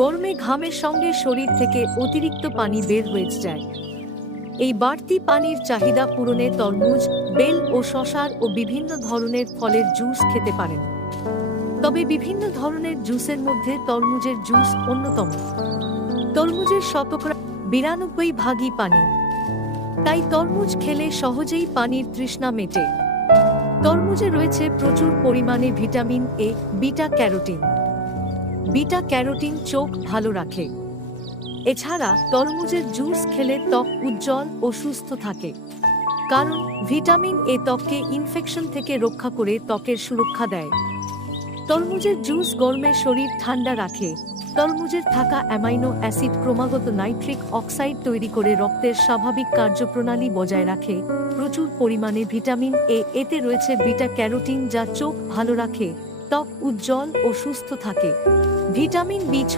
গরমে ঘামের সঙ্গে শরীর থেকে অতিরিক্ত পানি বের হয়ে যায়। এই বাড়তি পানির চাহিদা পূরণে তরমুজ, বেল ও শসার ও বিভিন্ন ধরনের ফলের জুস খেতে পারেন। তবে বিভিন্ন ধরনের জুসের মধ্যে তরমুজের জুস অন্যতম। তরমুজের শতকরা 92 পানি, তাই তরমুজ খেলে সহজেই পানির তৃষ্ণা মেটে। তরমুজে রয়েছে প্রচুর পরিমাণে vitamin A, beta carotene. Beta carotene চোখ ভালো রাখে। এছাড়া তরমুজের জুস খেলে ত্বক উজ্জ্বল ও সুস্থ থাকে, কারণ ভিটামিন এ ত্বককে ইনফেকশন থেকে রক্ষা করে ত্বকের সুরক্ষা দেয়। তরমুজের জুস গরমে শরীর ঠান্ডা রাখে। তরমুজের থাকা অ্যামাইনো অ্যাসিড ক্রমাগত নাইট্রিক অক্সাইড তৈরি করে রক্তের স্বাভাবিক কার্যপ্রণালী বজায় রাখে। প্রচুর পরিমাণে ভিটামিন এ এতে রয়েছে বিটা ক্যারোটিন, যা চোখ ভালো রাখে, ত্বক উজ্জ্বল ও সুস্থ থাকে। ভিটামিন বি6